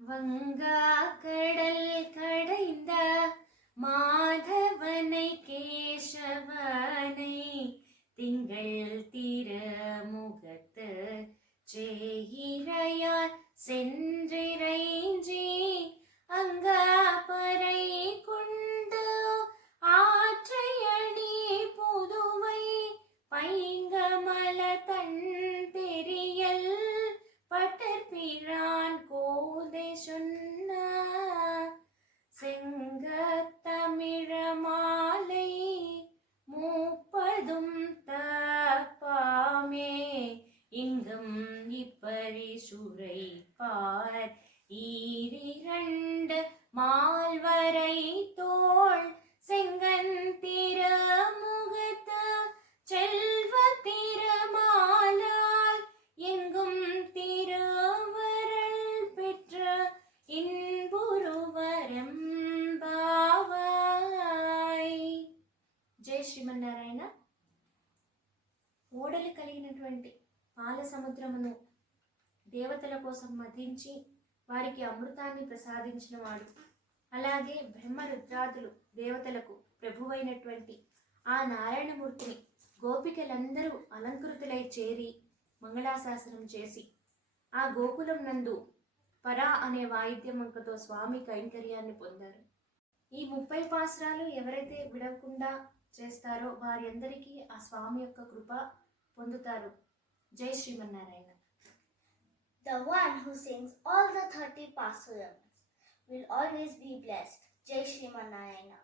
வங்கா கடல் கடைந்த மாதவனை கேசவனை திங்கள் திருமுகத்து சேயிரையார் சென்றிரைஞ்சி அங்க பறை கொண்டு ஆற்றையணி புதுவை பைங்கமல தன் தெரியல் பட்டர்பிரான் கோதை சொன்ன செங்கத்தமிழ மாலை மூப்பதும் தப்பாமே இங்கும் இப்பரிசுரை பார் ஈரிரண்டு மால்வரை தோள் செங்கன் திருமுகத்து செல்வ திருமாலால் எங்கும் திருவருள் பெற்ற ఇన్పురువరంబావాయ్. జై శ్రీమన్నారాయణ. ఓడలు కలిగినటువంటి పాల సముద్రమును దేవతల కోసం మధించి వారికి అమృతాన్ని ప్రసాదించిన వాడు, అలాగే బ్రహ్మ రుద్రాదులు దేవతలకు ప్రభువైనటువంటి ఆ నారాయణమూర్తిని గోపికలందరూ అలంకృతులై చేరి మంగళాశాసనం చేసి ఆ గోకులం నందు పరా అనే వాయిద్యమంకతో స్వామి కైంకర్యాన్ని పొందారు. ఈ 30 పాసురాలు ఎవరైతే విడవకుండా చేస్తారో వారి అందరికీ ఆ స్వామి యొక్క కృప పొందుతారు. జై Srimannarayana. The one who sings all the 30 pasurams will always be blessed. Jai Shri Mannarayana.